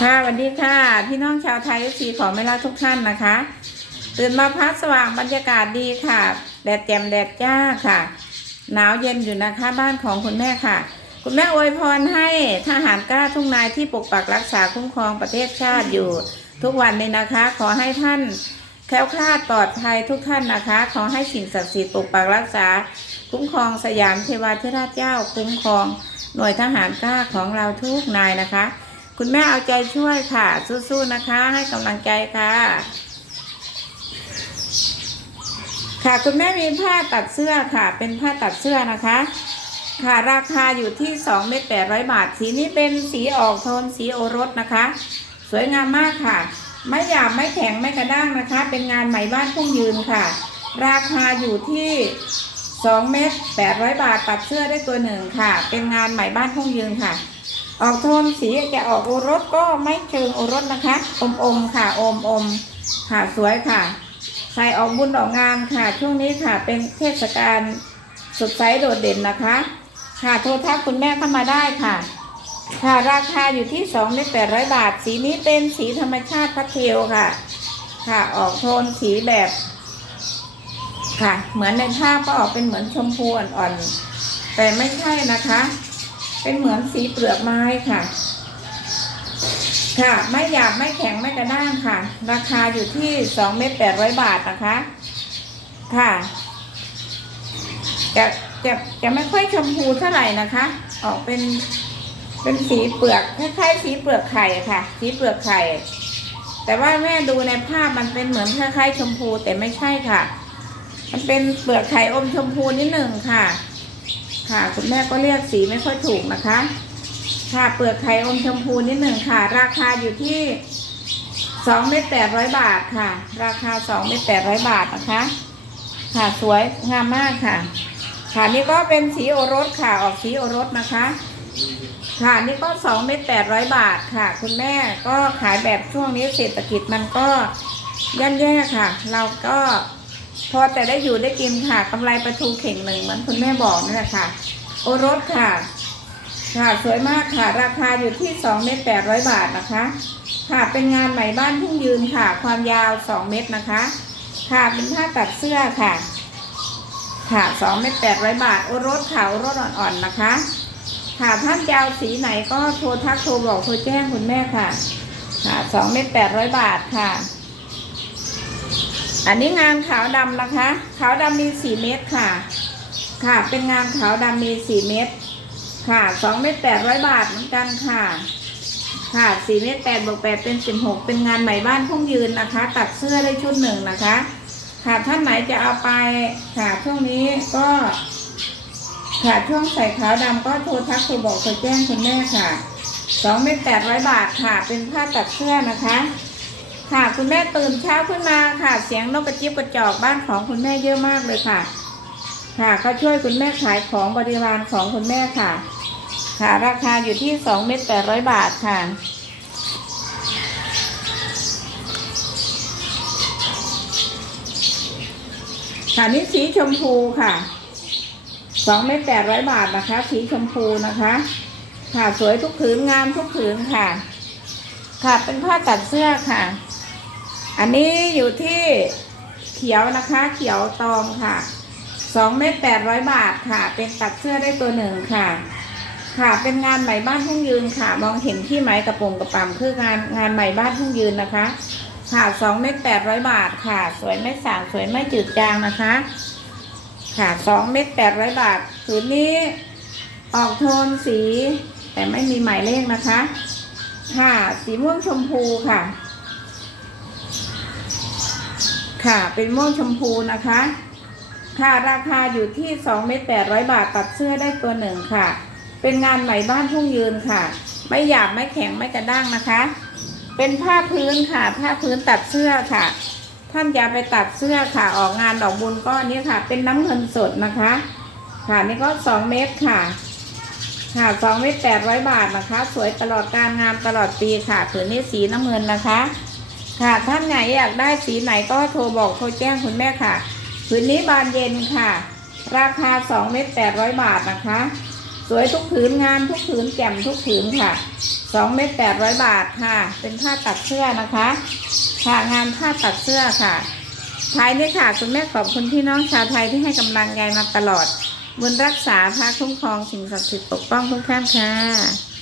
ค่ะสวัสดีค่ะ พี่น้องชาวไทยสีขอไม่ละทุกท่านนะคะ ตื่นมาพักสว่างบรรยากาศดีค่ะ แดดแจ่มแดดจ้าค่ะ หนาวเย็นอยู่นะคะบ้านของคุณแม่ค่ะ คุณแม่อวยพรให้ทหารกล้าทุ่งนายที่ปกปักรักษาคุ้มครองประเทศชาติอยู่ ทุกวันเลยนะคะ ขอให้ท่านแคล้วคลาดปลอดภัยทุกท่านนะคะ ขอให้สิ่งศักดิ์สิทธิ์ปกปักรักษา คุ้มครองสยามเทวาธิราชเจ้าคุ้มครอง หน่วยทหารกล้าของเราทุกนายนะคะ คุณแม่เอาใจช่วยค่ะ สู้ๆนะคะ ให้กำลังใจค่ะ ค่ะคุณแม่มีผ้าตัดเสื้อค่ะ เป็นผ้าตัดเสื้อนะคะ ค่ะราคาอยู่ที่2เม็ด800บาท สีนี้เป็นสีออกโทนสีโอรสนะคะ สวยงามมากค่ะ ไม่หยาบไม่แข็งไม่กระด้างนะคะ เป็นงานไหมบ้านพุ่งยืนค่ะ ราคาอยู่ที่2เม็ด800บาทตัดเสื้อได้ตัวหนึ่งค่ะ เป็นงานไหมบ้านพุ่งยืนค่ะ ออกโทนสีจะออกโอรสก็ไม่เชิงโอรสนะคะ อมอมๆค่ะอมอมๆค่ะสวยค่ะใส่ออกบุญออกงานค่ะ ช่วงนี้ค่ะเป็นเทศกาลสดใสโดดเด่นนะคะ ค่ะโทรทัศน์คุณแม่เข้ามาได้ค่ะ ค่ะราคาอยู่ที่สองเมตรแปดร้อยบาท สีนี้เป็นสีธรรมชาติพัทเทลค่ะ ค่ะออกโทนสีแบบ ค่ะ เหมือนในภาพก็ออกเป็นเหมือนชมพูอ่อนๆแต่ไม่ใช่นะคะ เป็นเหมือนสีเปลือกไม้ค่ะ ค่ะ ไม่หยาบไม่แข็งไม่กระด้างค่ะ ราคาอยู่ที่สองเมตรแปดร้อยบาทนะคะ ค่ะจะจะจะไม่ค่อยชมพูเท่าไหร่นะคะ ออกเป็นเป็นสีเปลือกคล้ายๆสีเปลือกไข่ค่ะ สีเปลือกไข่ แต่ว่าแม่ดูในภาพมันเป็นเหมือนคล้ายๆชมพูแต่ไม่ใช่ค่ะ มันเป็นเปลือกไข่อมชมพูนิดหนึ่งค่ะ ค่ะ คุณแม่ก็เรียกสีไม่ค่อยถูกนะคะ ค่ะเปลือกไข่อมชมพูนิดหนึ่งค่ะ ราคาอยู่ที่สองเมตรแปดร้อยบาทค่ะ ราคาสองเมตรแปดร้อยบาทนะคะ ค่ะสวยงามมากค่ะ ค่ะนี่ก็เป็นสีโอรสค่ะออกสีโอรสนะคะ ค่ะนี่ก็สองเมตรแปดร้อยบาทค่ะ คุณแม่ก็ขายแบบช่วงนี้เศรษฐกิจมันก็ย่ำแย่ค่ะ เราก็ พอแต่ได้อยู่ได้กินค่ะกำไรประทูเข่งหนึ่งเหมือนคุณแม่บอกนี่แหละค่ะ โอรสค่ะ ค่ะสวยมากค่ะ ราคาอยู่ที่สองเมตรแปดร้อยบาทนะคะ ค่ะเป็นงานไหมบ้านทุ่งยืนค่ะ ความยาวสองเมตรนะคะ ค่ะเป็นผ้าตัดเสื้อค่ะ ค่ะสองเมตรแปดร้อยบาท โอรสขาวรสอ่อนๆนะคะ ค่ะท่านจะเอาสีไหนก็โทรทักโทรบอกโทรแจ้งคุณแม่ค่ะ ค่ะสองเมตรแปดร้อยบาทค่ะ อันนี้งานขาวดำนะคะ ขาวดำมีสี่เมตรค่ะ ค่ะ เป็นงานขาวดำมีสี่เมตร ค่ะสองเมตรแปดร้อยบาทเหมือนกันค่ะ ค่ะสี่เมตรแปดบวกแปดเป็นสิบหกเป็นงานใหม่บ้านพุ่งยืนนะคะ ตัดเสื้อได้ชุดหนึ่งนะคะ ค่ะท่านไหนจะเอาไปค่ะช่วงนี้ก็ค่ะช่วงใส่ขาวดำก็โทรทักโทรบอกโทรแจ้งคุณแม่ค่ะสองเมตรแปดร้อยบาทค่ะ เป็นผ้าตัดเสื้อนะคะ ค่ะ คุณแม่ตื่นเช้าขึ้นมาค่ะ เสียงนกกระจิบกระจอกบ้านของคุณแม่เยอะมากเลยค่ะ ค่ะก็ช่วยคุณแม่ขายของบริวารของคุณแม่ค่ะ ค่ะ ราคาอยู่ที่สองเมตรแปดร้อยบาทค่ะค่ะนี่สีชมพูค่ะสองเมตรแปดร้อยบาทนะคะ สีชมพูนะคะ ค่ะสวยทุกผืนงามทุกผืนค่ะ ค่ะเป็นผ้าตัดเสื้อค่ะ อันนี้อยู่ที่เขียวนะคะ เขียวตองค่ะสองเมตรแปดร้อยบาทค่ะ เป็นตัดเสื้อได้ตัวหนึ่งค่ะ ค่ะ เป็นงานไหมบ้านทุ่งยืนค่ะ มองเห็นที่ไหมกระโปรงกระป๋ำคืองานงานไหมบ้านทุ่งยืนนะคะ ค่ะสองเมตรแปดร้อยบาทค่ะ สวยไม่สางสวยไม่จืดจางนะคะ ค่ะสองเมตรแปดร้อยบาทผืนนี้ออกโทนสี แต่ไม่มีหมายเลขนะคะ ค่ะ สีม่วงชมพูค่ะ ค่ะ เป็นม่วงชมพูนะคะ ค่ะราคาอยู่ที่สองเมตรแปดร้อยบาทตัดเสื้อได้ตัวหนึ่งค่ะ เป็นงานไหมบ้านทุ่งยืนค่ะ ไม่หยาบไม่แข็งไม่กระด้างนะคะ เป็นผ้าพื้นค่ะ ผ้าพื้นตัดเสื้อค่ะ ท่านอย่าไปตัดเสื้อค่ะ ออกงานดอกบุญก็อันนี้ค่ะ เป็นน้ำเงินสดนะคะ ค่ะนี่ก็สองเมตรค่ะค่ะสองเมตรแปดร้อยบาทนะคะ สวยตลอดการงานตลอดปีค่ะผืนนี้สีน้ำเงินนะคะ ค่ะท่านไหนอยากได้สีไหนก็โทรบอกโทรแจ้งคุณแม่ค่ะผืนนี้บานเย็นค่ะ ราคาสองเมตรแปดร้อยบาทนะคะ สวยทุกผืนงามทุกผืนแจ่มทุกผืนค่ะสองเม็ดแปดร้อยบาทค่ะ เป็นผ้าตัดเสื้อนะคะ ค่ะงานผ้าตัดเสื้อค่ะท้ายนี้ค่ะคุณแม่ขอบคุณพี่น้องชาวไทยที่ให้กำลังใจมาตลอดบุญรักษาพระคุ้มครองสิ่งศักดิ์สิทธิ์ปกป้องทุกท่านค่ะ